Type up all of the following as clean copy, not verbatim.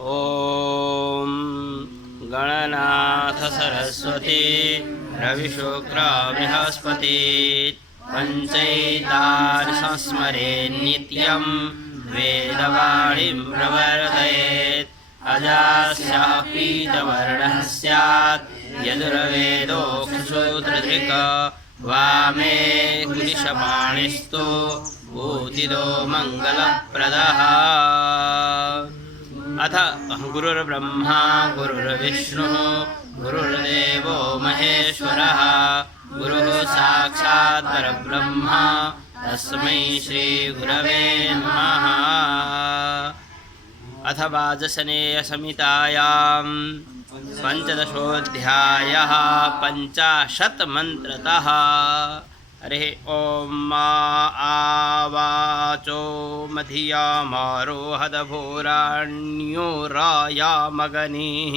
ॐ गणनाथ सरस्वती रविशुक्र बृहस्पति पंचैतानि संस्मरे नित्यं वेदवाणीं प्रवर्तयेत् अजास्यः पीतवर्णः स्यात् यजुर्वेदोक्षसूत्रधृक् वामे कुलिशपाणिस्तु ऊतिदो मङ्गलप्रदः। अथ गुरुर्ब्रह्मा गुरुर्विष्णुः गुरुर्देवो महेश्वरः गुरुः साक्षात् परब्रह्म तस्मै श्रीगुरवे नमः। अथ वाजसनेयसंहितायां पञ्चदशोऽध्यायः 50 मन्त्रतः। हरिः ॐ मा आवाचो मधियामारोहदभोराण्यो रायामगनिः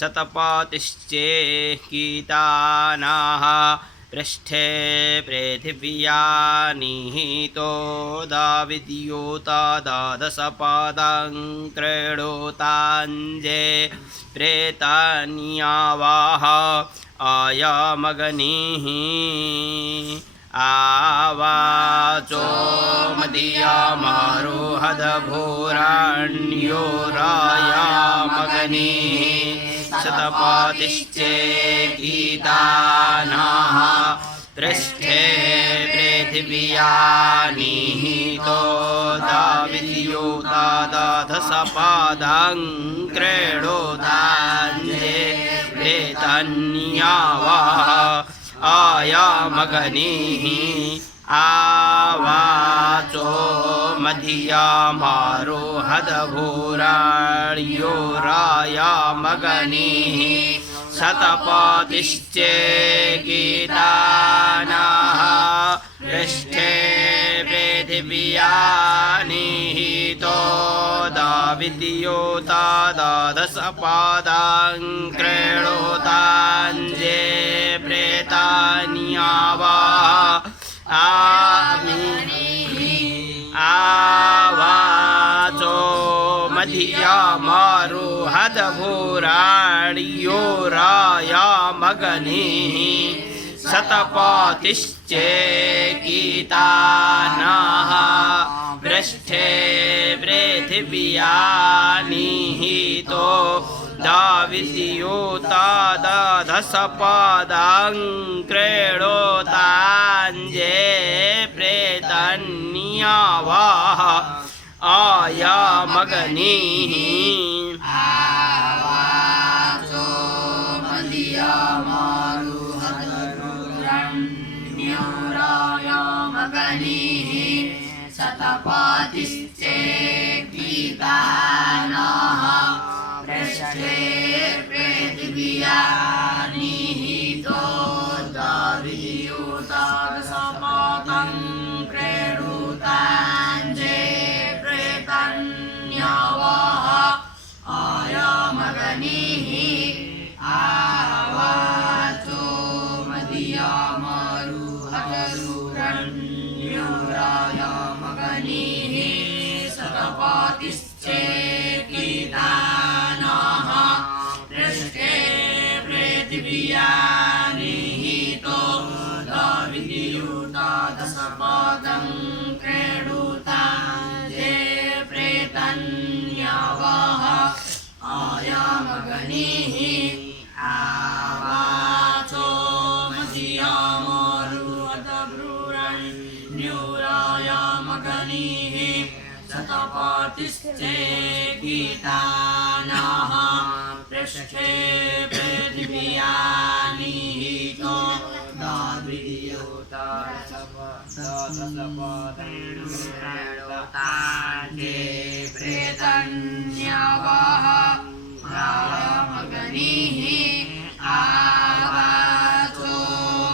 शतपातिश्चेकीतानाः पृष्ठे पृथिव्यानिहितो दाविद्योता द्वादशपादां क्रीडोताञ्जे प्रेतान्यावाह आयामगनिः। आवाचो मदीयामारोहदभोराण्यो रायामगनिः शतपातिश्चेकीतानाः पृष्ठे पृथिव्यानिहितो दाविद्योता द्वादशपादां क्रीडोताञ्जे प्रेतान्यावाह आयामगनिः। आवाचो मधियामारोहदभोराण्यो रायामगनिः शतपातिश्चेकीतानाः पृष्ठे पृथिव्यानिहितो दाविद्योता द्वादशपादां क्रीडोताञ्जे प्रेतान्यावाह आवाचो मधियामारोहदभोराण्यो रायामगनिः शतपातिश्चेकीतानाः पृष्ठे पृथिव्यानिहितो दाविद्योता द्वादशपादां क्रीडोताञ्जे प्रेतान्यावाह आयामगनिः। आवाचो मदीयामारोहदभोराण्यो रायामगनिः शतपातिश्चेकीतानाः पृष्ठे पृथिव्यानिहितो दाविद्योता द्वादशपादां क्रीडोताञ्जे प्रेतान्यावाह आयामगनिः। आवाचो मदीयामारोहदभोराण्यो रायामगनिः शतपातिश्चेकीतानाः पृष्ठे पृथिव्यानिहितो दाविद्योता द्वादशपादां क्रीडोताञ्जे प्रेतान्यावाह आयामगनिः। आवाचो मदीयामारोहदभोराण्यो रायामगनिः शतपातिश्चेकीतानाः पृष्ठे पृथिव्यानिहितो दाविद्योता क्रीडोताञ्जे प्रेतान्यावाह आयामगनिः। आवाचो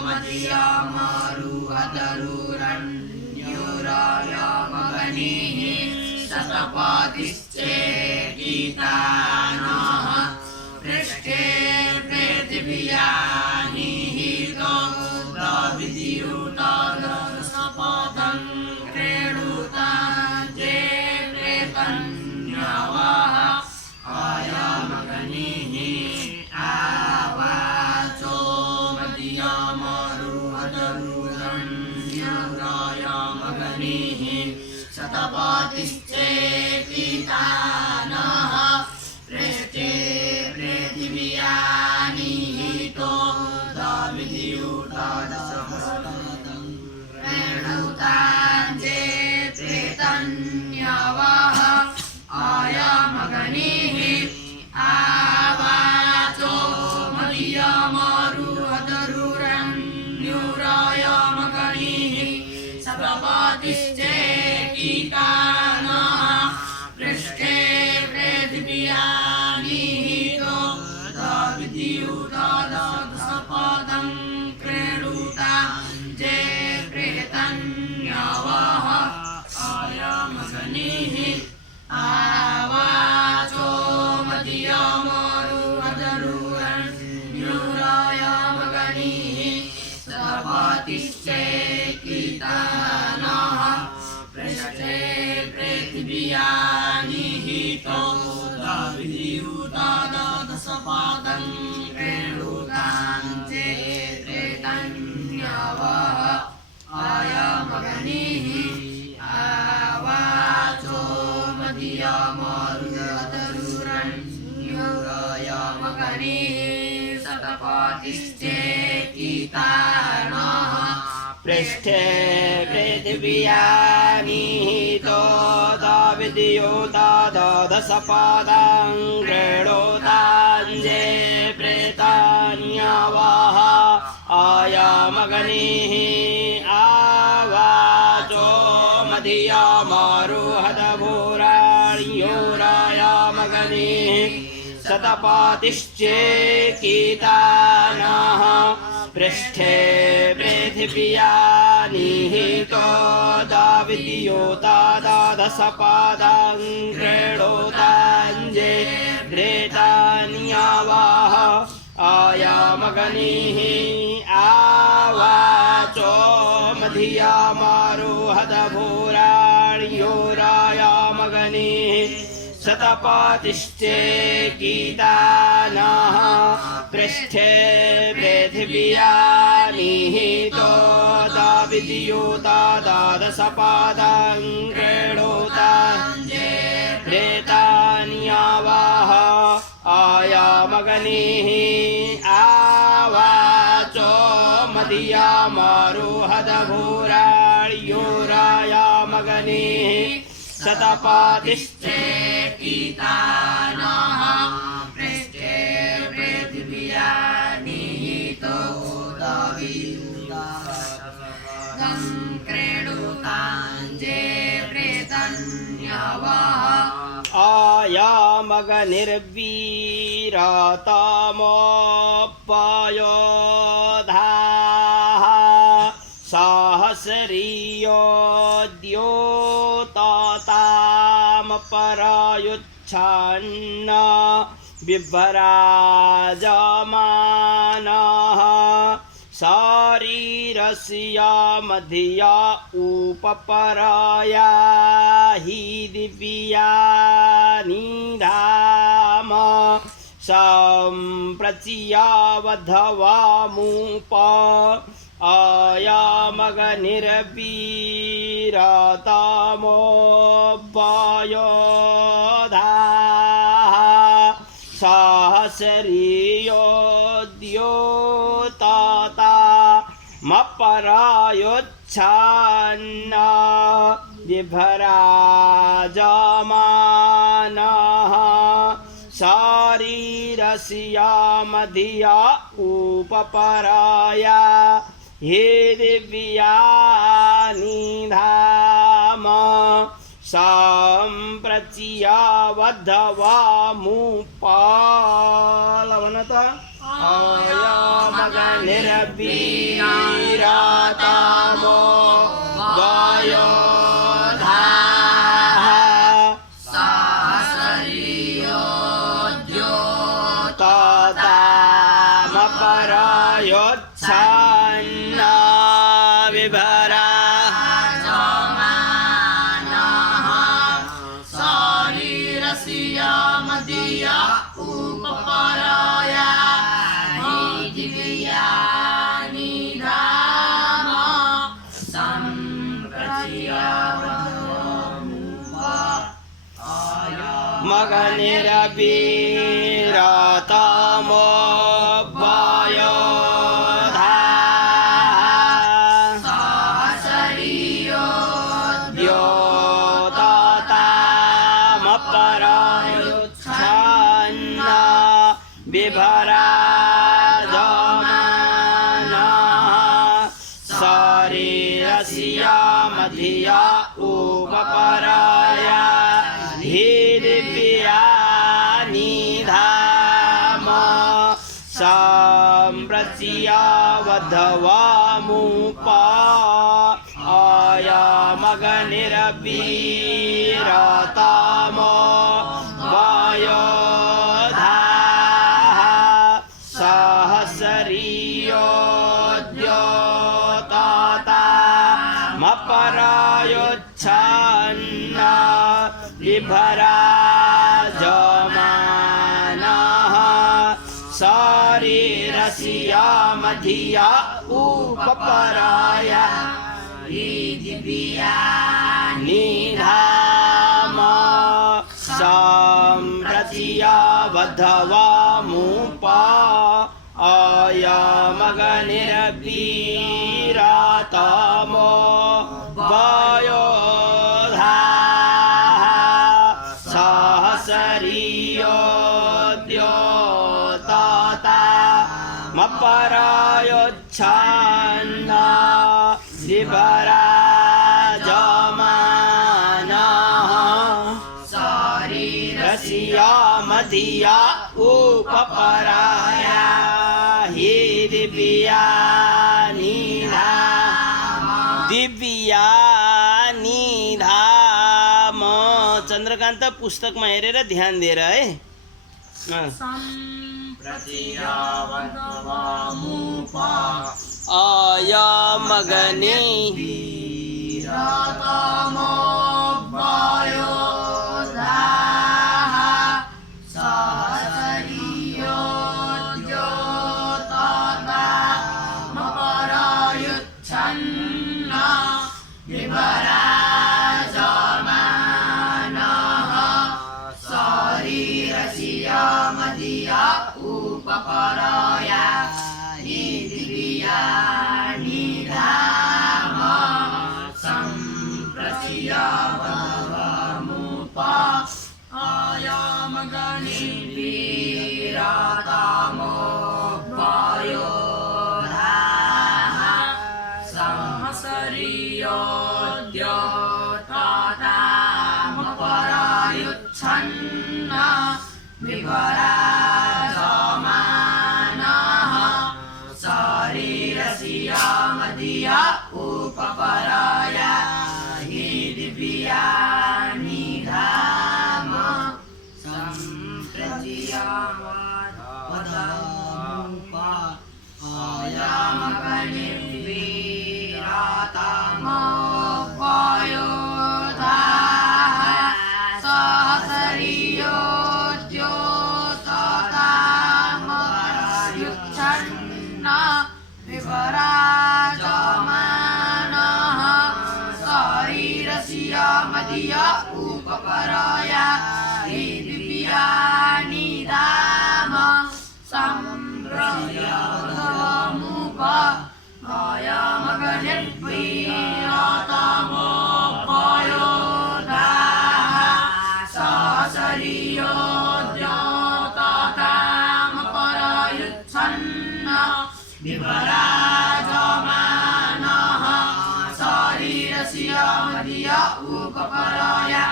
मदीयामारोहदभोराण्यो रायामगनिः शतपातिश्चेकीतानाः पृष्ठे पृथिव्यानिहितो दाविद्योता द्वादशपादां क्रीडोताञ्जे प्रेतान्यावाह मगनीः आवाचो मदीयमरुहदरुरन्यूराय मगनीः सप्रपातिश्चेकितानः पृष्ठे पृथिव्यानिहितो दाविद्युदादसपदं क्रीडुता जे प्रेतन्यवः आयमगनीः आवाचो मदीयमरुहदरुरन्यूराय मगनीः सप्रपातिश्चेकितानः पृष्ठे पृथिव्यानिहितो दाविद्युदादसपदं क्रीडुतां चे प्रेतन्यवः आयमगनीः आवाचो मदीयमरुहदरुरन्यूराय मगनीः सप्रपातिश्चेकितानः पृष्ठे पृथिव्यानिहितो दाविद्युदादसपदं क्रीडुतां जे प्रेतन्यवः आयमगनीः आवाचो मदीयमरुहदरुरन्यूराय मगनीः सप्रपातिश्चेकितानः पृष्ठे पृथिव्यानिहितो दाविद्युदादसपदं क्रीडुतां जे प्रेतन्यवः आयमगनीः आवाचो मदीयमरुहदरुरन्यूराय मगनीः सप्रपातिश्चेकितानः पृष्ठे पृथिव्यानिहितो दाविद्युदादसपदं क्रीडुतां जे प्रेतन्यवः आयमगनीः आवाचो मदीयमरुहदरुरन्यूराय मगनीः सप्रपातिश्चेकितानः पृष्ठे पृथिव्यानिहितो दाविद्युदादसपदं क्रीडुतां जे प्रेतन्यवः आयामगनिर्वीरतमोपयोधाः सहस्रियोद्योतामपरायुच्छन्न बिभ्राजमानः शारीरस्य मधिया उपपराया हि दिव्यानिधाम सम्प्रचियावधवामुप आयामगनिर्वीरतमोपयोधाः सहस्रियोद्योतामपरायुच्छन्न बिभ्राजमानः शारीरस्य मधिया उपपराया हे दिव्यानिधाम सम्प्रचियावधवामुपालवनत आयामगनिर्वीरतमो वयोधाः सहस्रियोद्योतामपरायुच्छन्न विभ्राजमानः शारीरस्य मधिया उपपराया हि दिव्यानिधाम सम्प्रचियावधवामुप मगनिर्वीरतमो वयोधाः सहस्रियोद्योतामपरायुच्छन्न द्योतामपरायुच्छन्न बिभराजमानः शरीरस्य मधिया उपपराया हि दिव्यानि धाम सम्प्रत्या वधवामुपा आयामगनिरवीरतामो वायोधाः सहस्रीयोद्योतता मपरायोच्छन्ना विभराजमानः शरीरस्य मधिया उपपराया निधाम सम्प्रत्या वधवामुपा आयामगनिरवीरतामो वायोधाः सहस्रीयोद्योतता मपरायोच्छन्ना विभराजमानः शरीरस्य मधिया उपपराया हि दिव्यानि धाम। चंद्रकांत पुस्तक में हेरेर ध्यान दे रहा है। आयामगनि मधिया उपपराया हि दिव्यानि धाम सम्प्रत्या वधवामुपा आयामगनिरवीरतामो वायोधाः सहस्रीयोद्योतता मपरायुच्छन्ना विभराजमानः शरीरस्य मधिया उपपराया हि दिव्यानि धाम सम्प्रत्या वधवामुपा आयामगनिरवीरतामो वायोधाः सहस्रीयोद्योतता मपरायुच्छन्ना विभराजमानः शरीरस्य मधिया उपपराया हि दिव्यानि धाम सम्प्रत्या वधवामुपा आयामगनिरवीरतामो वायोधाः सहस्रीयोद्योतता मपरायुच्छन्ना विभराजमानः शरीरस्य मधिया उपपराया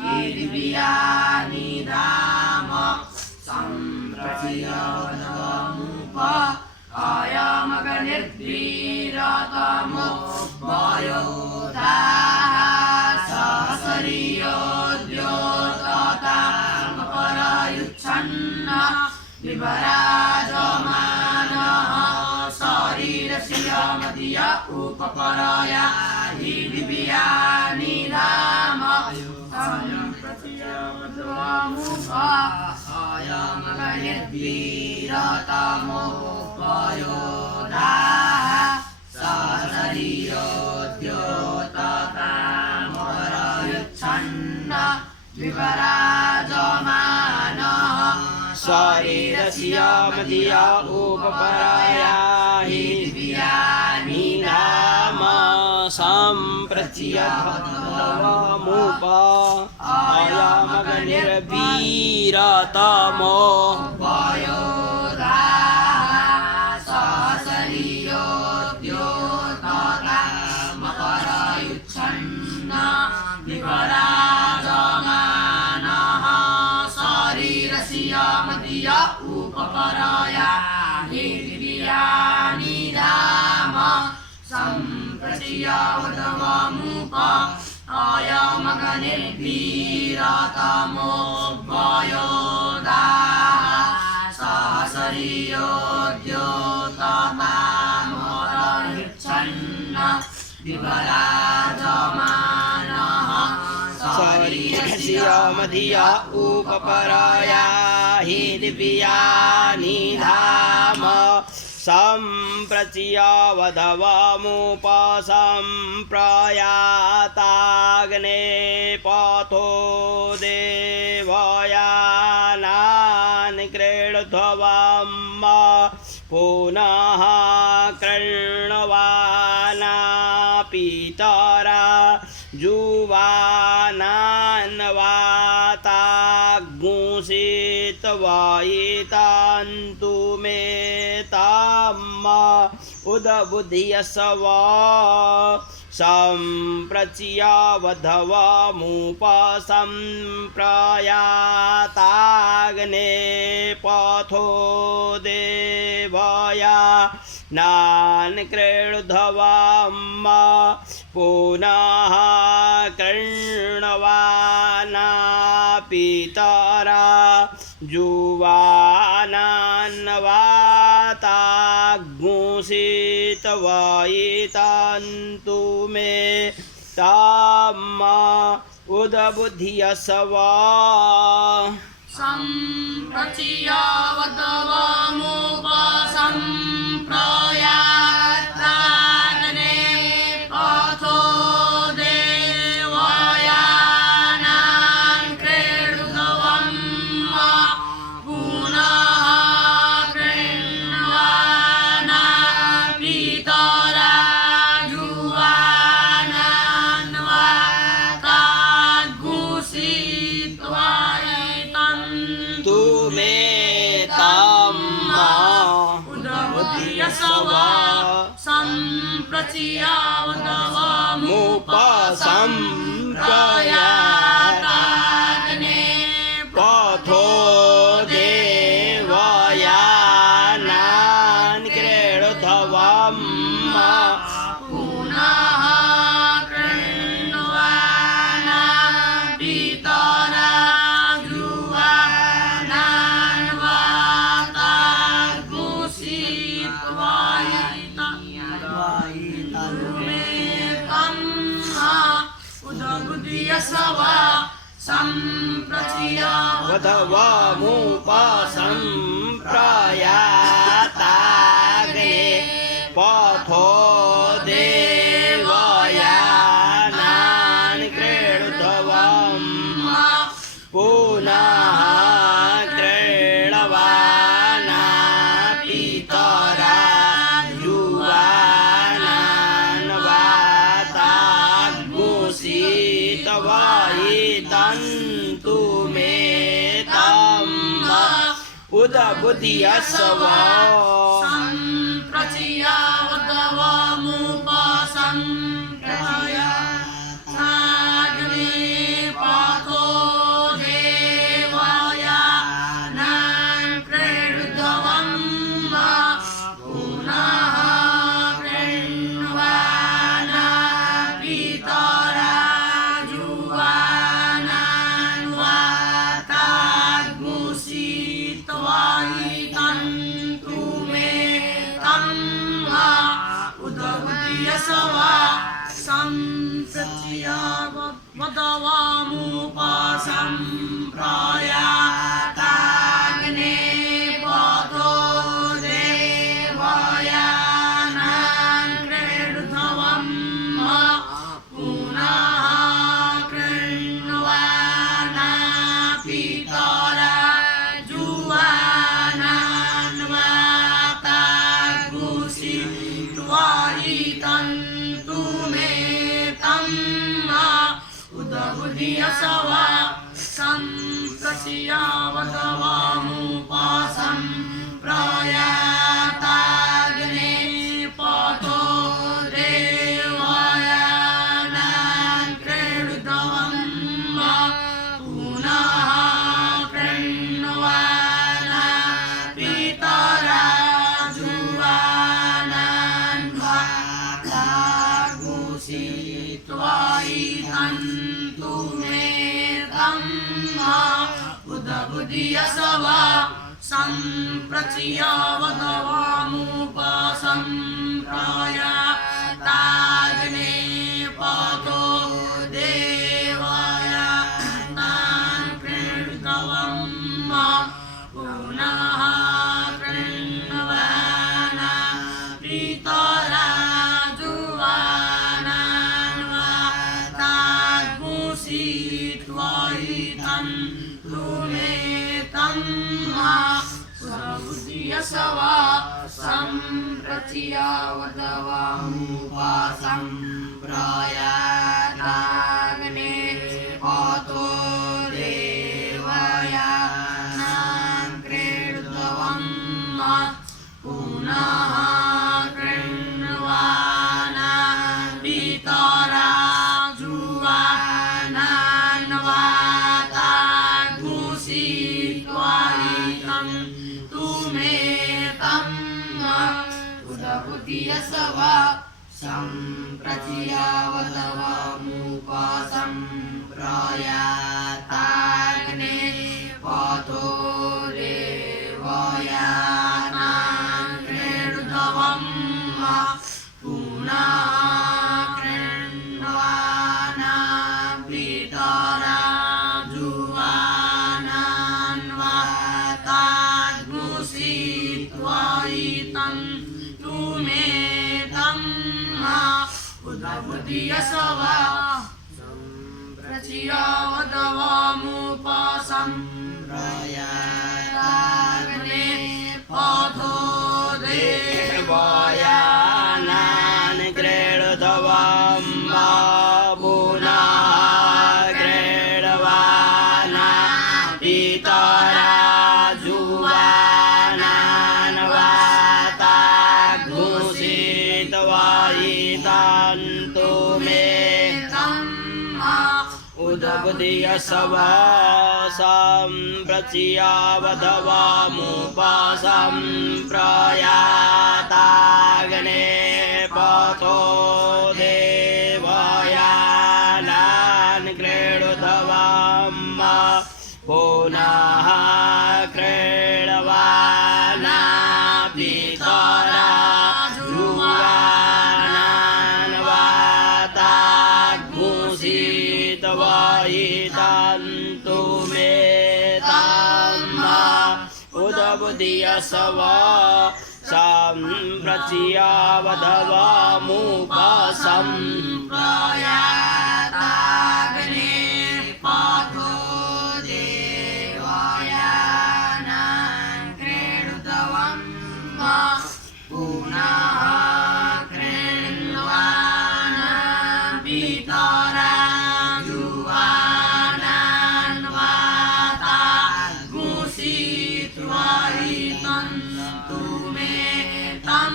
हि दिव्यानि धाम सम्प्रत्या वधवामुपा आयामगनिरवीरतामो वायोधाः सहस्रीयोद्योतता मपरायुच्छन्ना विभराजमानः शरीरस्य मधिया उपपराया हि दिव्यानि धाम सम्प्रत्या वधवामुपा आयामगनिरवीरतामो वायोधाः सहस्रीयोद्योतता मपरायुच्छन्ना विभराजमानः शरीरस्य मधिया उपपराया हि दिव्यानि धाम सम्प्रत्या वधवामुपा आयामगनिरवीरतामो वायो रस्यामधिया उपपराया हि दिव्यानि धाम सम्प्रचियावदवामुपा आयामगनिर्वीरातमोभयोदाः सहसरियोद्योतमामोरहिच्छन्न विबलाजमानः सरियमधिया उपपराया हि दिव्यानि धाम सम्प्रचियावधवमुपसम्प्रयाताग्ने पथो देवयानानि क्रीडध्वम् पुनः कृण्वाना पितरा जुवानान्वाताग्मुषितवायितान्तु मे ताम् उदबुद्ध्यसवा सम्प्रचियावधवमुपसम्प्रयाताग्ने पथो देवया नान् क्रीडध्वम् पुनः कृण्वाना पितरा जुवानान्वाताग्मुषितवायितान्तु मे ताम् उदबुद्ध्यसवा सम्प्रचियावधवमुपसम्प्रयाताग्ने पथो देवयानान् क्रीडध्वम् पुनः कृण्वाना पितरा जुवानान्वाताग्मुषितवायितान्तु मे ताम् उदबुद्ध्यसवा सम्प्रचियावधवमुपसम्प्रयाताग्ने पथो देवयानान् क्रीडध्वम् पुनः कृण्वाना पितरा जुवानान्वाताग्मुषितवायितान्तु मे ताम् उदबुद्ध्यसवा वधवमुपसम्प्रयाताग्ने पथो देवयानान् क्रीडध्वम् पुनः कृण्वाना पितरा जुवानान्वाताग्मुषितवायितान्तु मे ताम् उदबुद्ध्यसवा सम्प्रचियावधवमुपसम्प्रयाताग्ने पथो देवयानान् क्रीडध्वम् पुनः कृण्वाना पितरा जुवानान्वाताग्मुषितवायितान्तु मे ताम् उदबुद्ध्यसवा सम्प्रचियावधवमुपसम्प्रयाताग्ने पथो देवयानान् क्रीडध्वम् पुनः कृण्वाना पितरा जुवानान्वाताग्मुषितवायितान्तु मे ताम् उदबुद्ध्यसवा सम्प्रचियावधवमुपसम्प्रयाताग्ने पथो देवयानान् क्रीडध्वम् पुनः कृण्वा उदबुधियसव सम्प्रचियावदवामुपसम्प्रयाताग्ने पतो देवाय तान् कृण्वं पुनः कृण्वान प्रीतराजुवानान्वताग्मुषित्वैतं तुमेतं उदबुधियसव सम्प्रचियावदवामुपसम्प्रयाताग्ने पतो देवाय तान् कृण्वं पुनः कृण्वान पितराजुवानान्वताग्मुषित्वैतं तुमेतं उदबुधियसव सम्प्रचियावदवामुपसम्प्रयाताग्ने पतो देवाय तान् कृण्वं पुनः कृण्वान पितराजुवानान्वताग्मुषित्वैतं तुमेतं उदबुधियसव सम्प्रचियावदवामुपसम्प्रयाताग्ने पतो देवाय वायानान् क्रीडुतवां पुनः क्रीडवान पितराजुवानान्वताग्मुषित्वैतं तुमेतं उदबुधियसव सम्प्रचियावदवामुपसम्प्रयाताग्ने पतो देवाय नान् क्रीडुतवां पुनः क्रीडवान पितराजुवानान्वताग्मुषित्वैतं तुमेतं उदबुधियसव सम्प्रयाताग्ने पतो देवाय नान् कृण्वं पुनः कृण्वान पितराजुवानान्वताग्मुषित्वैतं तुमेतं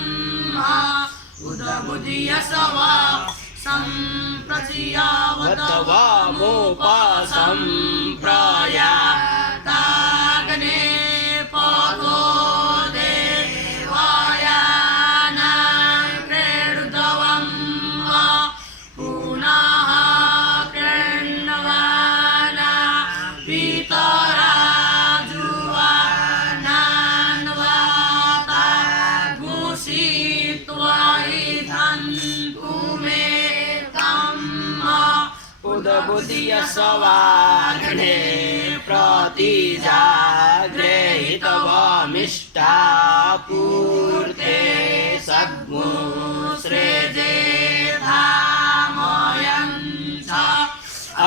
उदबुधियसव सम्प्रचियावदवामुपसम्प्रयाताग्ने पतो देवाय नान् कृण्वं पुनः कृण्वान पितराजुवानान्वताग्मुषित्वैतं तुमेतं उदबुधियसवाग्ने प्रतिजागृहीतवामिष्टापूर्ते सद्मुसृजेधामयं च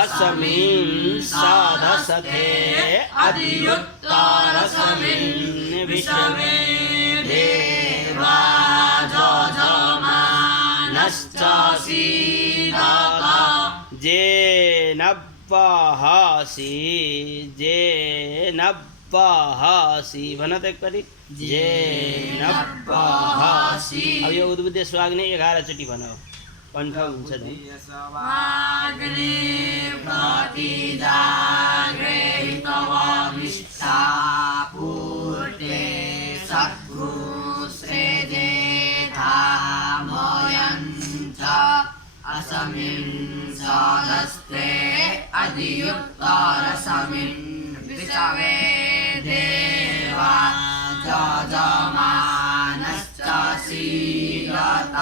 अस्मिन् सदसते अधियुक्तारस्मिन् विषमे देवा जजमानश्च सीदत जेनब्बहासी बनत एक परी जेनब्बहासी अब यो उद्बुद्ध स्वाग्ने 11 चोटि बनाओ कण्ठ हुन्छ नि स्वाग्ने प्रतिजागृहीतवामिष्टा पूर्ते सद्गुस्रेजेधामयं च अस्मिन् सदस्ते अधियुक्तारस्मिन् विषवे देवा यजमानश्च सीदत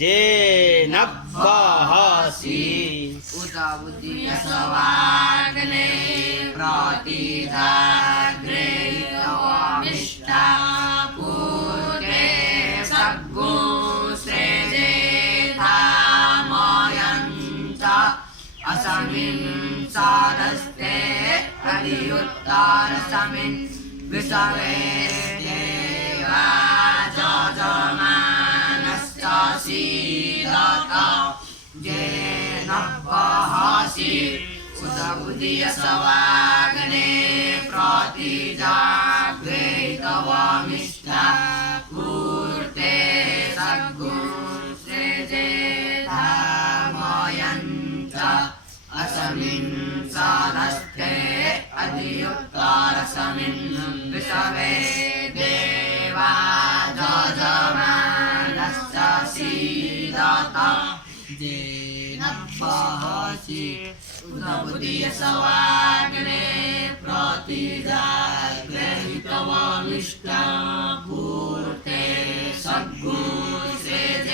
जेन वहसि उत बुद्धियसवाग्ने प्रतिजाग्रहीतवमिष्टा पूर्वे सग्गो श्रेजेधामयञ्च असमिन् साधस्ते अधियुत्तरसमिन् विषवे देवा यजमानश्च सीदत येन वहसि उत बुद्धियसवाग्ने प्रतिजाग्रहीतवमिष्टा पूर्ते सग्गो श्रेजेधामयञ्च असमिन् साधस्ते अधियुत्तरसमिन् विषवे देवा यजमानश्च सीदत येन वहसि उत बुद्धियसवाग्ने प्रतिजाग्रहीतवमिष्टा पूर्ते सग्गो श्रेजेधामयञ्च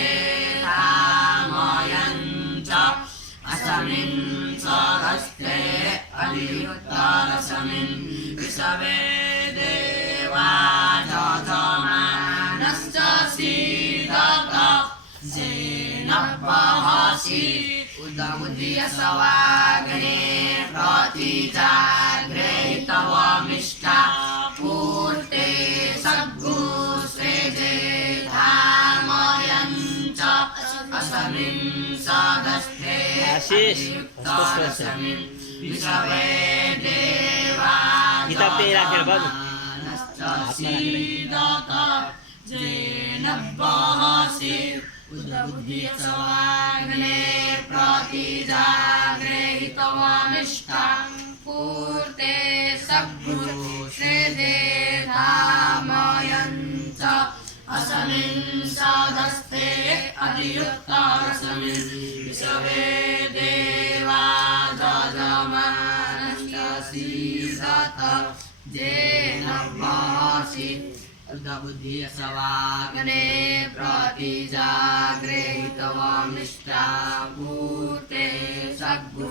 असमिन् साधस्ते अधियुत्तरसमिन् विषवे देवा यजमानश्च सीदत येन वहसि उत बुद्धियसवाग्ने प्रतिजाग्रहीतवमिष्टा पूर्ते सग्गो श्रेजेधामयञ्च असमिन् साधस्ते अधियुत्तरसमिन् विषवे देवा यजमानश्च सीदत येन वहसि उत बुद्धियसवाग्ने प्रतिजाग्रहीतवमिष्टा पूर्ते सग्गो श्रेजेधामयञ्च असमिन् साधस्ते अधियुत्तरसमिन् विषवे देवा यजमानश्च सीदत येन वहसि उत बुद्धियसवाग्ने प्रतिजाग्रहीतवमिष्टा पूर्ते सग्गो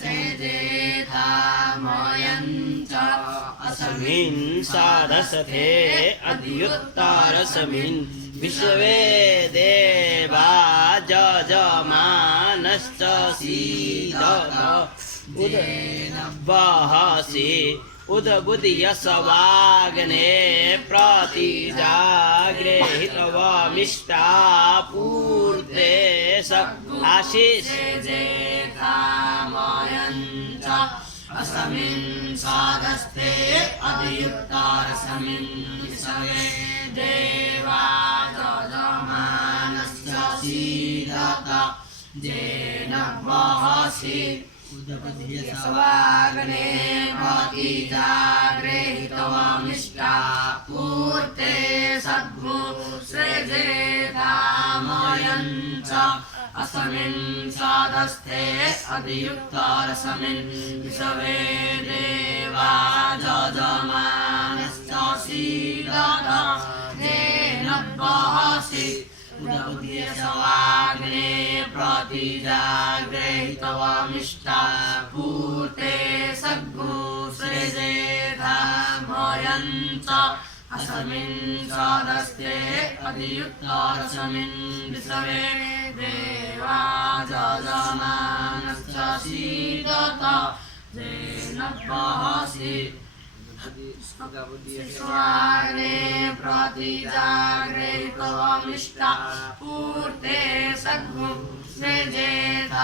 श्रेजेधामयञ्च असमिन् साधस्ते अधियुत्तरसमिन् विषवे देवा यजमानश्च सीदत येन वहसि उत बुद्धियसवाग्ने प्रतिजाग्रहीतवमिष्टा पूर्ते आशीष श्रेजेधामयञ्च असमिन् साधस्ते अधियुत्तरसमिन् विषवे देवा यजमानश्च सीदत येन वहसि उत बुद्धियसवाग्ने प्रतिजाग्रहीतवमिष्टा पूर्ते सग्गो श्रेजेधामयञ्च असमिन् साधस्ते अधियुत्तरसमिन् विषवे देवा यजमानश्च सीदत येन वहसि उत बुद्धियसवाग्ने प्रतिजाग्रहीतवमिष्टा पूर्ते सग्गो श्रेजेधामयञ्च असमिन् साधस्ते अधियुत्तरसमिन् विषवे देवा यजमानश्च सीदत येन वहसि स्वाग्ने प्रतिजाग्रहीतवमिष्टा पूर्ते सग्गो श्रेजेधामयञ्च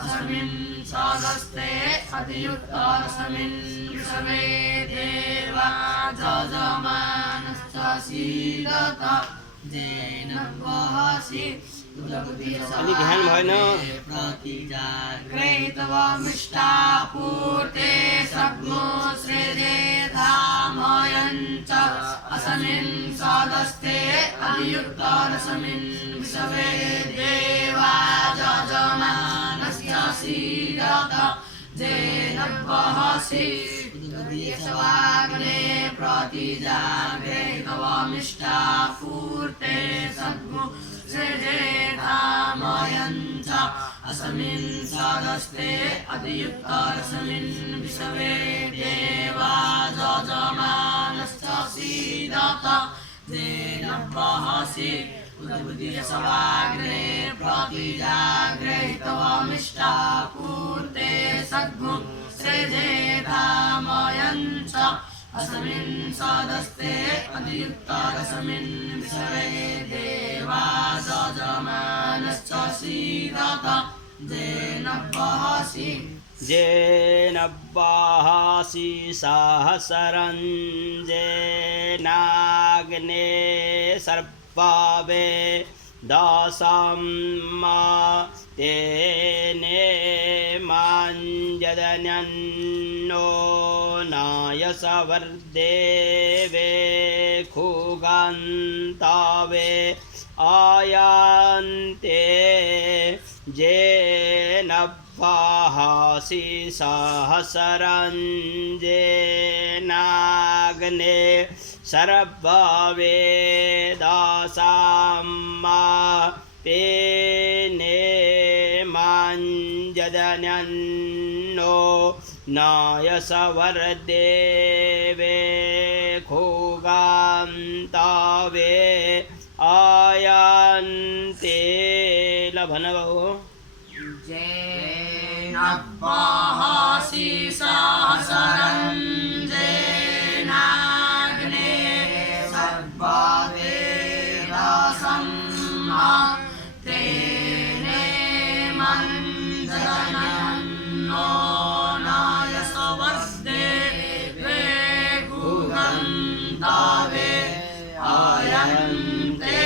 असमिन् साधस्ते अधियुत्तरसमिन् विषवे देवा यजमानश्च सीदत येन वहसि अलि ध्यान भएन प्रतिजाग्रहीतवमिष्टा पूर्ते सग्गो श्रेजेधामयञ्च असमिन् साधस्ते अधियुत्तरसमिन् विषवे देवा यजमानश्च सीदत जेन बहसि उद्गीयसवाग्ने प्रतिजाग्रे तवमिष्टा पूर्ते सद्गु सेजेधामयञ्च अस्मिन् सदस्ते अधियुक्तरस्मिन् विषवे देवा जजमानश्च सीदत जेन बहसि उद्गीयसवाग्ने प्रतिजाग्रे तवमिष्टा पूर्ते सद्गु सेजेधामयञ्च अस्मिन् सदस्ते अधियुक्तरस्मिन् विषवे देवा जजमानश्च सीदत जेन बहसि सहस्रं जेनाग्ने सर्पावे दशम्मा तेने माञ्जदन्यो नायसवर्देवे खुगन्तावे आयान्ते जेन बहसि सहस्रं जेनाग्ने सर्ववेदसाम्मा तेने माञ्जदन्यो नायसवर्देवे खुगन्तावे आयान्ते लभनवो जेन बहसि सहस्रं जेनाग्ने सर्ववेदसाम्मा तेने माञ्जदन्यो नायसवर्देवे खुगन्तावे आयन्ते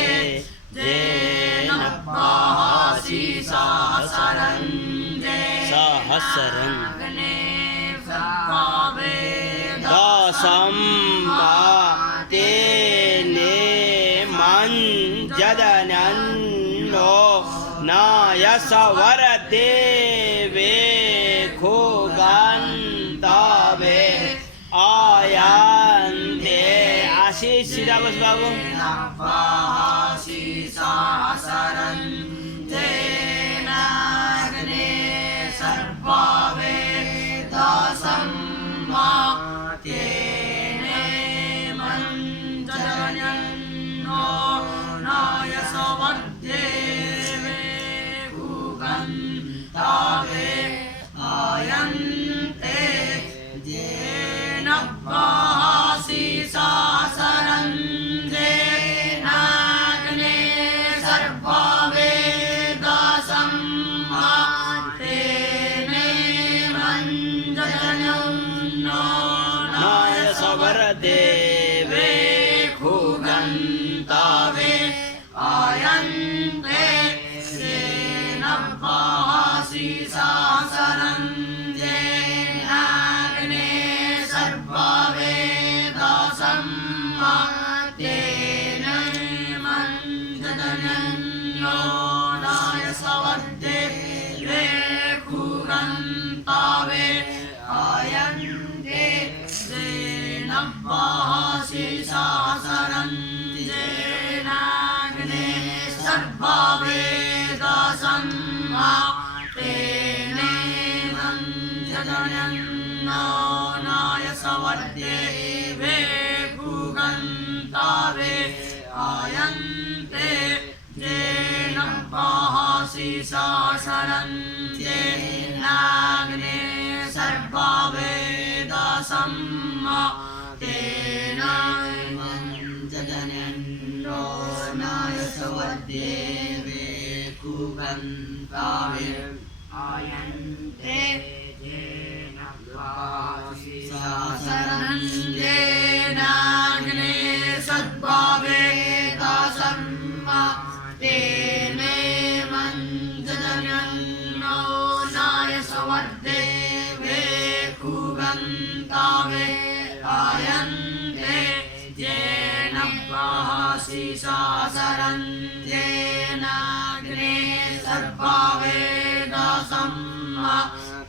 जेन बहसि सहस्रं जेनाग्ने सर्ववेदसाम्मा तेने माञ्जदन्यो नायसवर्देवे खुगन्तावे आयान्ते आशीष सीताबस बाबू बहसि सहस्रं जेनाग्ने सर्ववेदसाम्मा तेने माञ्जदन्यो नायसवर्देवे खुगन्तावे आयन्ते जेन बहसि सहस्रं जेनाग्ने सर्ववेदसाम्मा तेने माञ्जदन्यो नायसवर्देवे खुगन्तावे आयन्ते जेन बहसि सहस्रं जेनाग्ने सर्ववेदसाम्मा तेने माञ्जदन्यो नायसवर्देवे खुगन्तावे आयन्ते जेन बहसि सहस्रं जेनाग्ने सर्ववेदसाम्मा तेने माञ्जदन्यो नायसवर्देवे खुगन्तावे आयन्ते जेन बहसि सहस्रं जेनाग्ने सर्ववेदसाम्मा तेने माञ्जदन्यो नायसवर्देवे खुगन्तावे आयन्ते जेन बहसि सहस्रं जेनाग्ने सर्ववेदसाम्मा तेने माञ्जदन्यो नायसवर्देवे खुगन्तावे आयन्ते जेन बहसि सहस्रं जेनाग्ने सर्ववेदसाम्मा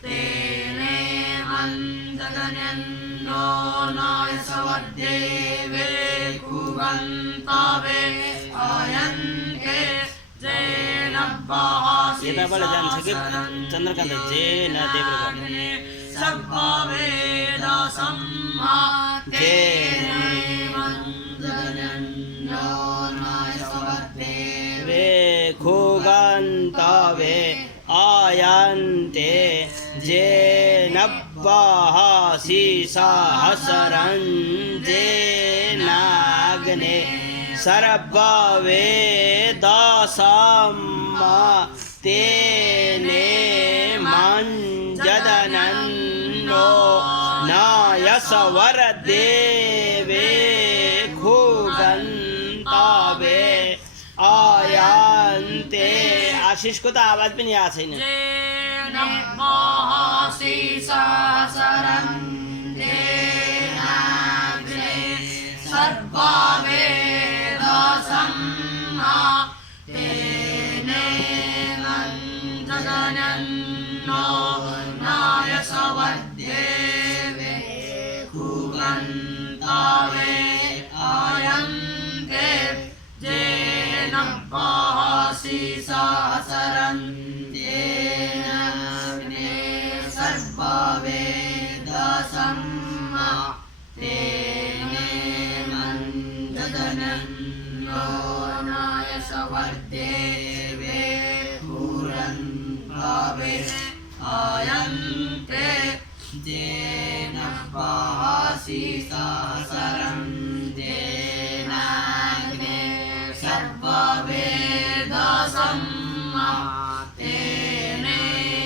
तेने मन्दगन्यो नायसवद्देवे कुगन्तावे आयन्ते यताबाट जान्छ कि चन्द्रकान्त जे न देवबाट वे खुगन्तवे आयन्ते जेनब्बासि सहस्रं जेनाग्ने सर्ववेदसम्मा तेने मञ्जदनन्नो नायसवरदेवे खुगन्तावे आयन्ते। आशिषको त आवाज पनि आएको छैन। नायसवद्देवे खुगन्तावे आयन्ते जेनब्बासि सहस्रं जेनाग्ने सर्ववेदसम्मा तेने मन्दगन्यो नायसवद्देवे खुगन्तावे आयन्ते जेनब्बासि सहस्रं जेनाग्ने सर्ववेदसम्मा तेने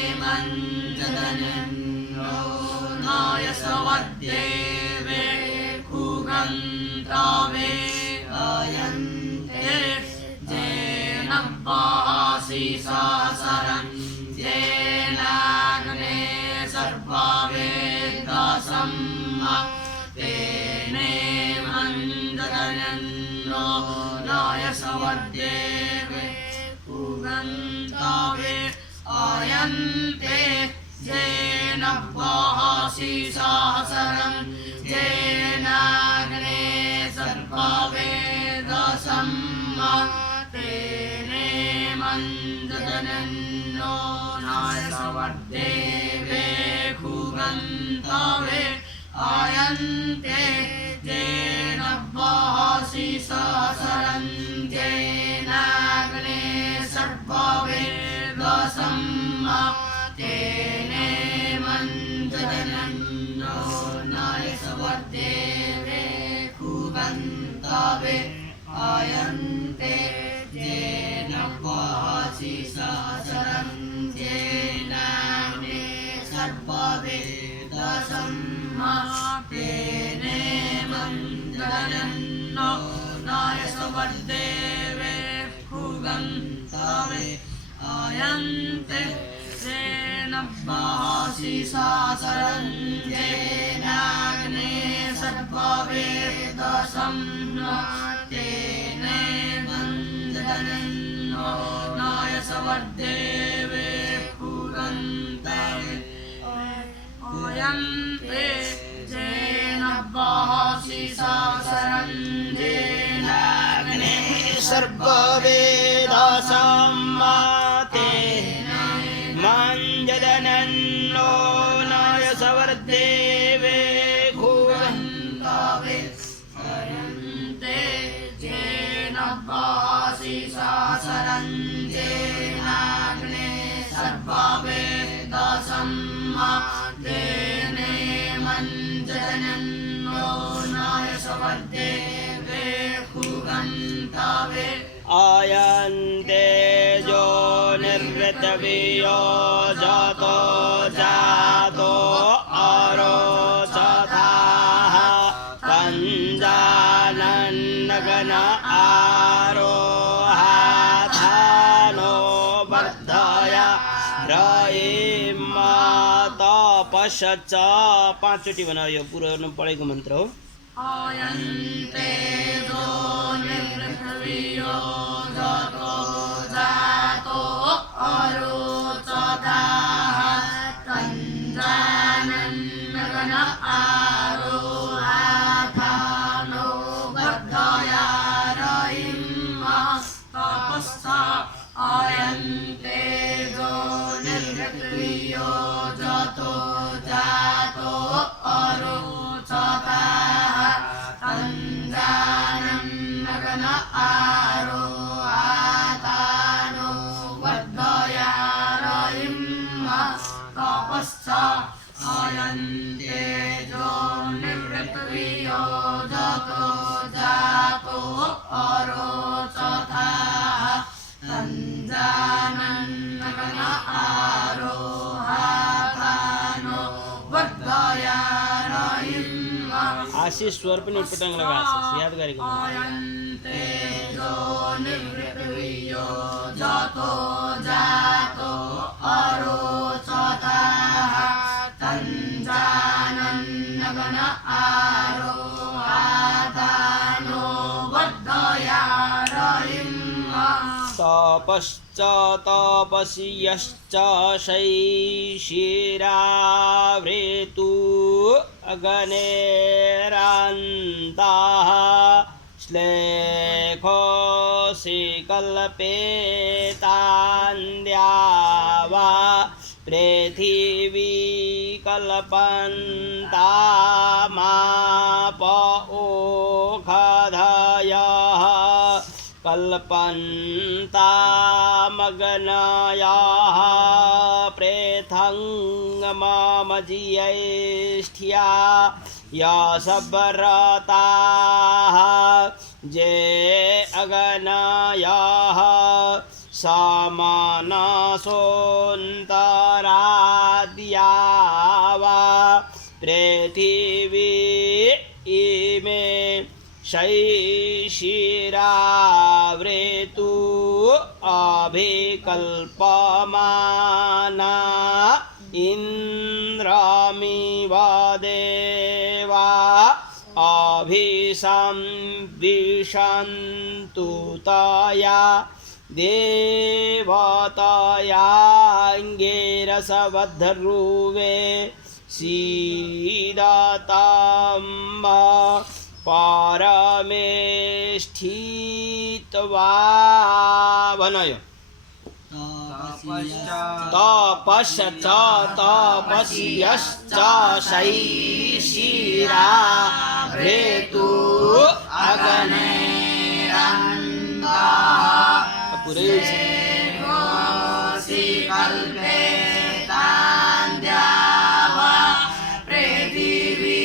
मन्दगन्यो नायसवद्देवे खुगन्तावे आयन्ते जेनब्बासि सहस्रं जेनाग्ने सर्ववेदसम्मा तेने मन्दगन्यो नायसवद्देवे खुगन्तावे आयन्ते जेनब्बासि सहस्रं जेनाग्ने सर्ववेदसम्मा तेने मन्दगन्यो नायसवद्देवे खुगन्तावे आयन्ते जेनब्बासि सहस्रं जेनाग्ने सर्ववेदसम्मा तेने मन्दगन्यो नायसवद्देवे खुगन्तावे आयन्ते जेनब्बासि सहस्रं जेनाग्ने सर्ववेदसम्मा तेने मन्दगन्यो नायसवद्देवे खुगन्तावे आयन्ते जेनब्बासि सहस्रं जेनाग्ने सर्ववेदसम्मा तेने मन्दगन्यो नायसवद्देवे खुगन्तावे आयन्ते जेनब्बासि सहस्रं जेनाग्ने सर्ववेदसम्मा तेने मञ्जदनन्नो नायसवद्देवे खुगन्तावे आयन्ते जेनब्बासि सहस्रं जेनाग्ने सर्ववेदसम्मा तेने मञ्जदनन्नो नायसवद्देवे खुगन्तावे आयन्ते जो निर्वृतवियो जातो जातो आरोचथाः पञ्जानन्नगन आरोहाथानो वर्धया रयिमतपश्च। पाँचचोटि भन, यो पुरो पढेको मन्त्र हो। आयन्ते जो निर्वृतवियो जातो जातो आरोचथाः आरोहाथानो वर्धयारयिम्मः तपस्सा अयन्ते जो निर्गत्रियो जतो जातो अरोचताः तञ्जानन्नगन आरोहाथानो वर्धयारयिम्मः तपस्सा अयन्ते जो निर्गत्रियो जतो जातो अरोचताः तञ्जानन्नगन आरोहाथानो वर्धयारयिम्मः। आशीष स्वर पे निपटंग लगा याद करेगा। अयन्ते जो निर्गत्रियो जतो जातो अरोचताः तञ्जानन्नगन आरोहाथानो वर्धयारयिम्मः। तपश्च तपसि यश्च शैशिरावृतु अगनेरान्ताः श्लेखोऽसि कल्पेतान्द्यावा पृथिवी कल्पन्तामाप ओषधयः कल्पन्तामग्नयः प्रेथङ्गममजियैष्ठ्या यसव्रताः जे अग्नयः समानसोऽन्तराद्या वा पृथिवी इमे शैशिरावृतु अभिकल्पमाना इन्द्रमिव देवा अभिसंविशन्तु तया देवतयाङ्गिरसवद्धरुवे सीदतम्ब परमेष्ठित्वा वनय तपश्च तपस्यश्च शैशिरावृतु अग्नेरन्ताः शेखोऽसि कल्पेतान्द्यावा पृथिवी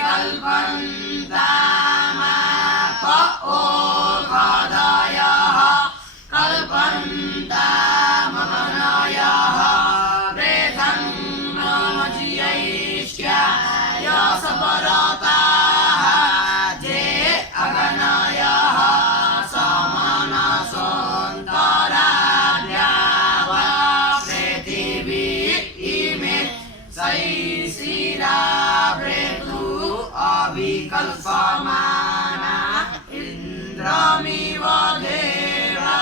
कल्पन्तामाप ओषधयः कल्पन्तामग्नयः प्रेथङ्गमजियैष्ठ्या यसव्रताः जे अग्नयः समानसोऽन्तराद्या वा पृथिवी इमे शैशिरावृतु अभिकल्पमाना इन्द्रमिव देवा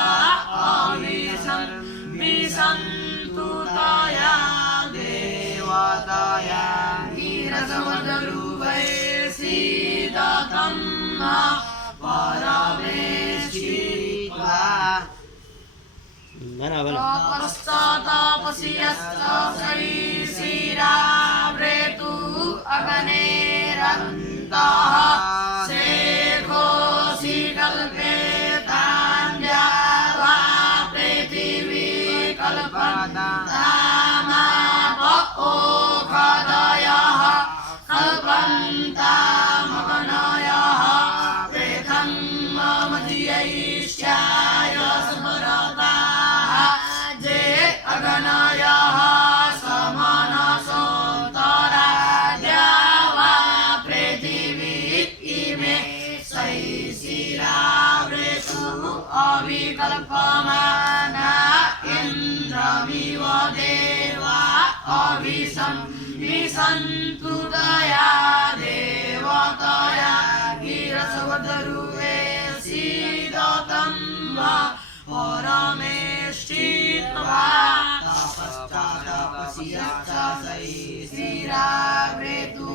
अभिसंविशन्तु तया देवतया गिरसवदरुवै सीदतम् परमेष्ठित्वा तपश्च तपसि यश्च शैशिरावृतु अग्नेरन्तः शेखोऽसि कल्पेतान्द्यावा पृथिवी कल्पन्तामाप ओषधयः कल्पन्तामग्नयः प्रेथङ्गमजियैष्ठ्या यसव्रताः जे अग्नयः समानसोऽन्तराद्या वा पृथिवी इमे शैशिरावृतु अभिकल्पमाना इन्द्रमिव देवा अभिसंविशन्तु तया देवतया गिरसवदरुवे सीदतम् परमेष्ठित्वा तपश्च तपसि यश्च शैशिरावृतु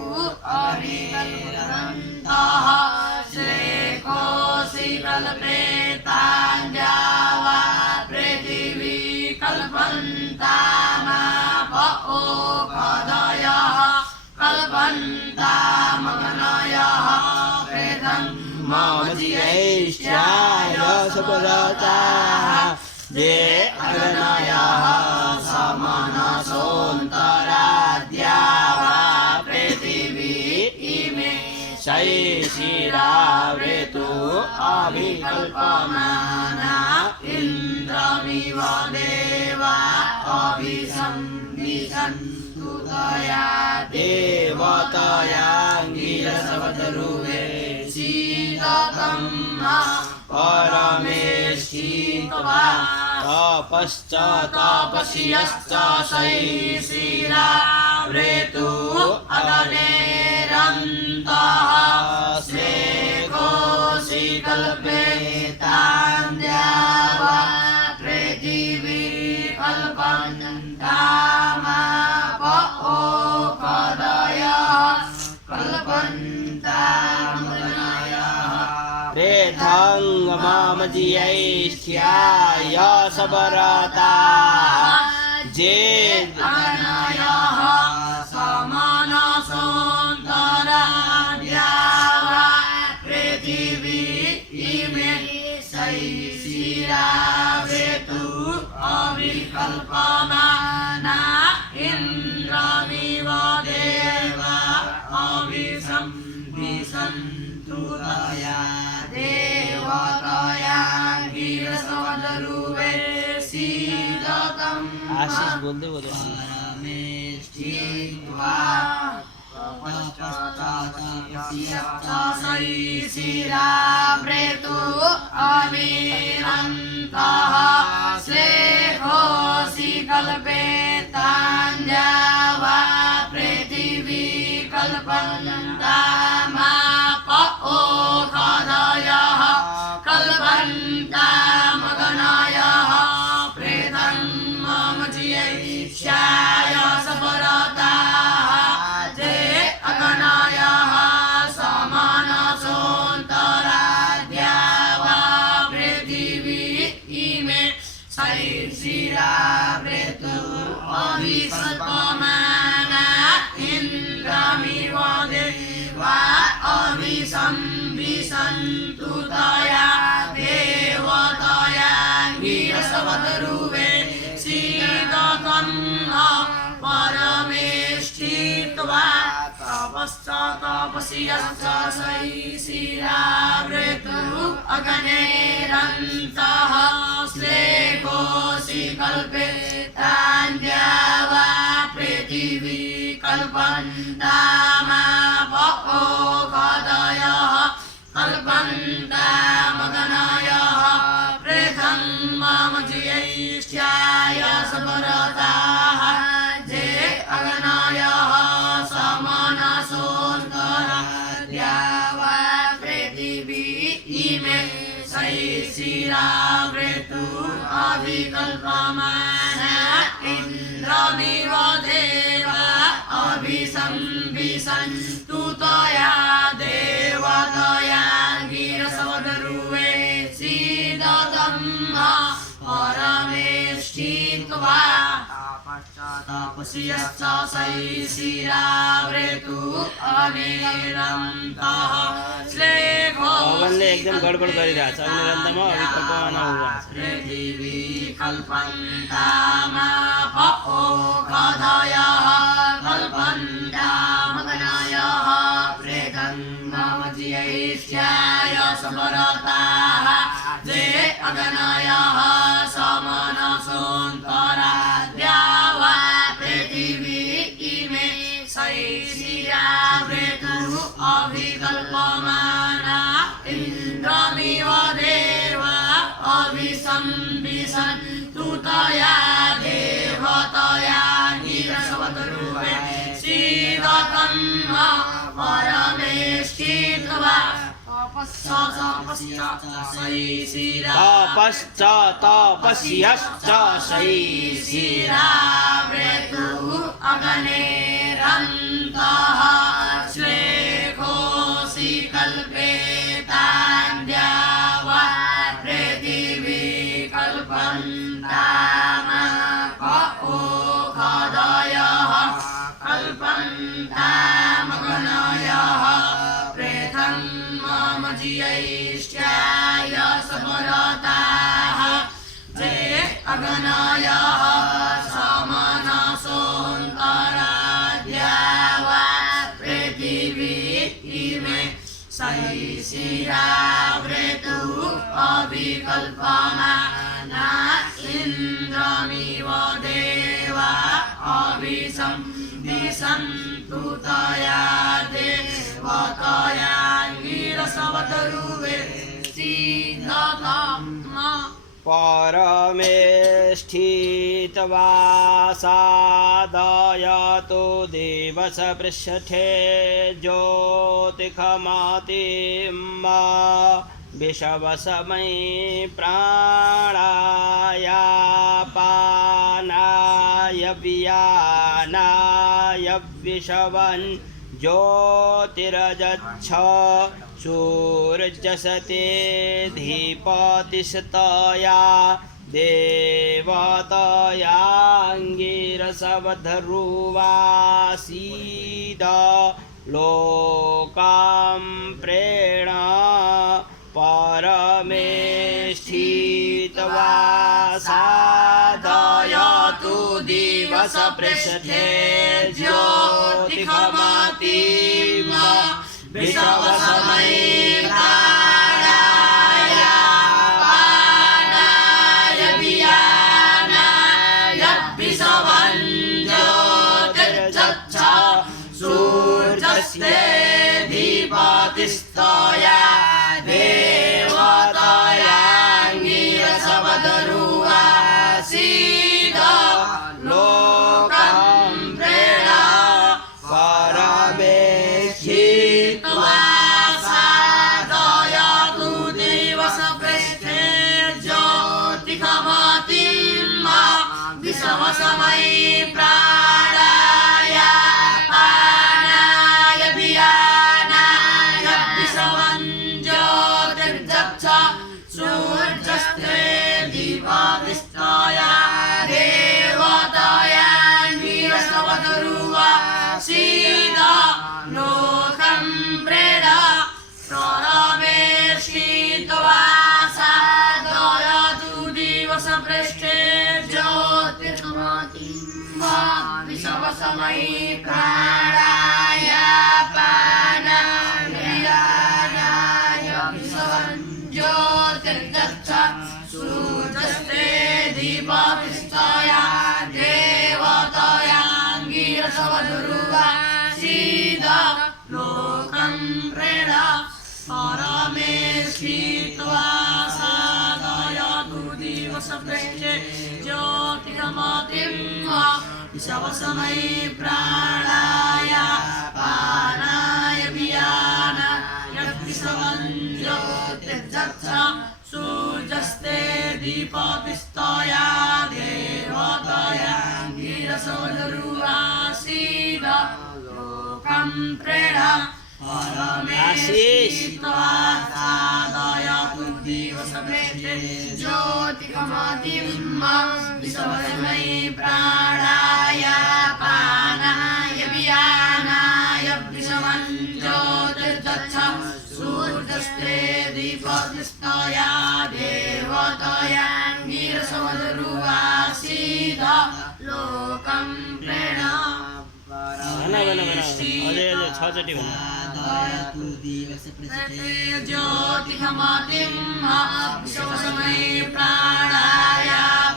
कल्पेतान्यावा पृथिवी कल्पन्तामापोषधयः कल्पन्तामग्नयः प्रेतं मम ज्येष्ठाय सुब्रताः ये अग्नयः समनसोऽन्तराद्यावा पृथिवी इमे शैशिरावृतु अभिकल्पमाना इन्द्रमिव देवा अभिसंविशन्तु तया देवतया गिरसवतरुवे शीततं परमेष्ठित्वा तपस्यश्च शैशिरावृतु अग्नेरन्तः स्वेकोऽसि कल्पेतान्यावा पृथिवी कल्पन्तामापोषधयः कल्पन्तामग्नयः प्रेतं मम ज्येष्ठाय सुब्रताः ये अग्नयः समनसोऽन्तराद्यावा पृथिवी इमे शैशिरावृतु अभिकल्पमाना इन्द्रमिव देवा अभिसंविशन्तु तया देवतया गिरसवतरुवे शीततं आशीष बोल दे बोलो परमेष्ठित्वा शैशिरावृतु अविरन्तः स्वेकोऽसि कल्पेतान्यावा पृथिवी कल्पन्तामापोषधयः कल्पन्तामग्नयः प्रेतं मम ज्येष्ठाय सुब्रताः ये अग्नयः समनसोऽन्तराद्यावा पृथिवी इमे शैशिरावृतु अभिकल्पमाना इन्द्रमिव देवा अभिसंविशन्तु तया देवतया गिरसवतरुवे शीततं परमेष्ठित्वा तपस्यश्च शैशिरावृतु अग्नेरन्तः स्वेकोऽसि कल्पेतान्यावा पृथिवी कल्पन्तामापोषधयः कल्पन्तामग्नयः प्रेतं मम ज्येष्ठाय सुब्रताः ये अग्नयः समनसोऽन्तराद्यावा पृथिवी इमे शैशिरावृतु अभिकल्पमाना इन्द्रमिव देवा अभिसंविशन्तु तया देवतया गिरसवतरुवे शीततं परमेष्ठित्वा तपस्यश्च शैशिरावृतु अविरन्तः पवनले एकदम गडबड गरिरहेछ अग्निरन्तमा अभिकल्पमाना हुआ पृथिवी कल्पन्तामापोषधयः कल्पन्तामग्नयः प्रेतं मम ज्येष्ठाय सुब्रताः ये अग्नयः समनसोऽन्तराद्यावा पृथिवी इमे शैशिरावृतु अभिकल्पमाना इन्द्रमिव देवा अभिसंविशन्तु तया देवतया गिरसवतरुवे शीततं परमेष्ठित्वा तपस्यश्च शैशिरावृतु अग्नेरन्तः स्वेकोऽसि कल्पेतान्यावा तामगणयः प्रेथं मम जियैष्ठ्याय सबरताः जे अगणयः समनसोऽन्तराद्या वा पृथिवी इमे सैशिरावृतु अविकल्पमाना इन्द्रमिव देवा अभिसं दिशन्तु तया देवतया गिरसवतरुवे सीदतमा परमे स्थितवासादयतु दिवस पृष्ठे ज्योतिखमतिं विषवसमयी प्राणाय पानाय व्यानाय विषवन् ज्योतिरजच्छ सूर्यसते धीपतिस्तया देवतयाङ्गिरसवधरुवासीद लोकां प्रेण परमे स्थितवासादयतु दिवस पृष्ठे ज्योतिखमतिं विषवसमयी प्राणाय पानाय व्यानाय विषवन् ज्योतिर्चच्छ सूर्यस्ते धीपतिस्तया देवतयाङ्गिरसवधरुवासीद लोकं प्रेण परमे स्थितवासादयतु दिवस पृष्ठे ज्योतिखमतिं विषवसमयी प्राणाय पानाय व्यानाय विषवन् ज्योतिर्चच्छ सूर्यस्ते दीपतिस्तया देवतयाङ्गिरसवधरुवासीद लोकं प्रेण परमे स्थितवासादयतु दिवस पृष्ठे ज्योतिर्खमतिं विषवसमयी प्राणाय पानाय व्यानाय विषवन् ज्योतिर्चच्छ सूर्यस्ते दीपतिस्तया देवतयाङ्गिरसवधरुवासीद लोकं प्रेण परमे स्थितवासादयतु दिवस पृष्ठे ज्योतिखमतिं विषवसमयी प्राणाय पानाय व्यानाय विषवन् ज्योतिर्चच्छ सूर्यस्ते दीपतिस्तया देवतयाङ्गिरसवधरुवासीद लोकं प्रेण परमे स्थितवासादयतु दिवस पृष्ठे ज्योतिखमतिं विषवसमयी प्राणाय पानाय व्यानाय विषवन् ज्योतिर्चच्छ सूर्यस्ते दीपतिस्तया देवतयाङ्गिरसवधरुवासीद लोकं प्रेण ज्योतिखमतिं विषवसमयी प्राणाय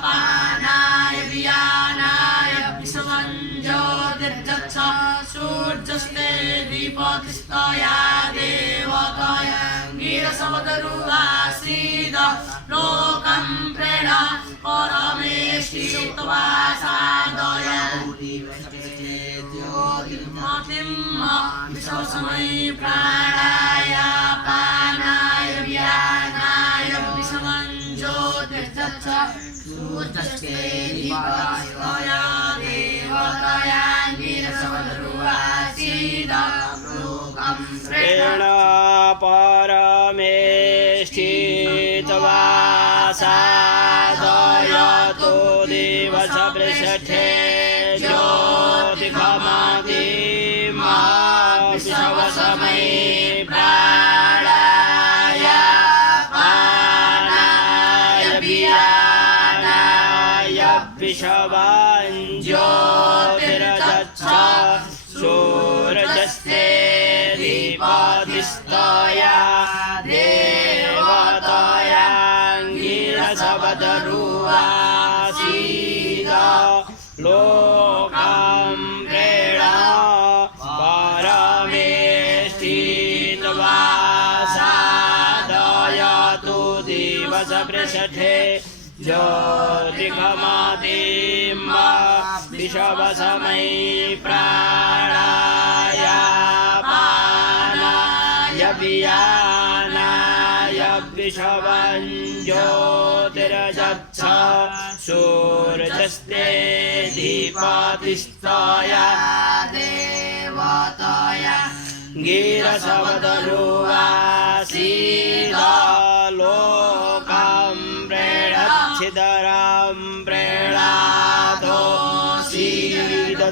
पानाय व्यानाय विषवन् ज्योतिर्चच्छ सूर्यस्ते दीपतिस्तया देवतयाङ्गिरसवधरुवासीद लोकं प्रेण परमे स्थितवासादयतु दिवस पृष्ठे ज्योतिखमतिं विषवसमयी प्राणाय पानाय व्यानाय विषवन् ज्योतिर्चच्छ सूर्यस्ते दीपतिस्तया देवतयाङ्गिरसवधरुवासीद लोकं प्रेण परमे स्थितवासादयतु दिवस पृष्ठे ज्योतिखमतिं वसमै प्राणाय पानाय व्यानाय विषवान् ज्योतिरजच्छ सूरजस्ते दीपादिस्तय देवतायाङ्गिरसवदरुवासीद लोकां प्रेण परमेष्टित्वा सादयतु दिवसपृष्ठे ज्योतिषमादिम्ब विषवसमै प्राणाय पानाय व्यानाय विषवन् ज्योतिरजच्छ सूरजस्ते दीपादिस्तय देवताय गिरसवदरुवासीद लोकां प्रेणच्छिदरां प्रेणातो सीदधरुवात्वं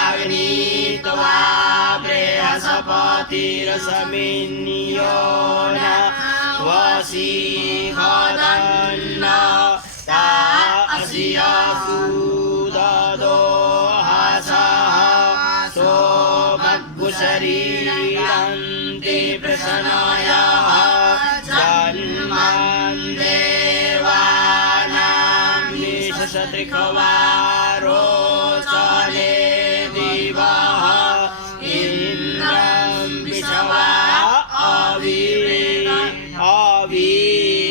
इन्द्राग्नित्वा बृहस्पतिरसमिन्यो न वसीहदन्न ता अस्या सुददो हसः सोमग्गुशरीरन्ति प्रसनयः जन्मन् देवानां निशशत्रिखवारोचने दिवः इन्द्रं विषवा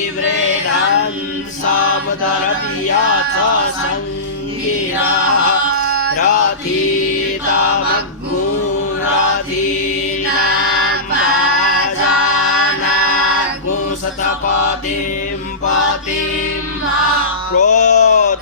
अविव्रेधं समुदरतिया च सङ्गिरः रथितमग्मुरथीनां वाजानाग्मुसतपतिं पतिं प्रोथादशवाः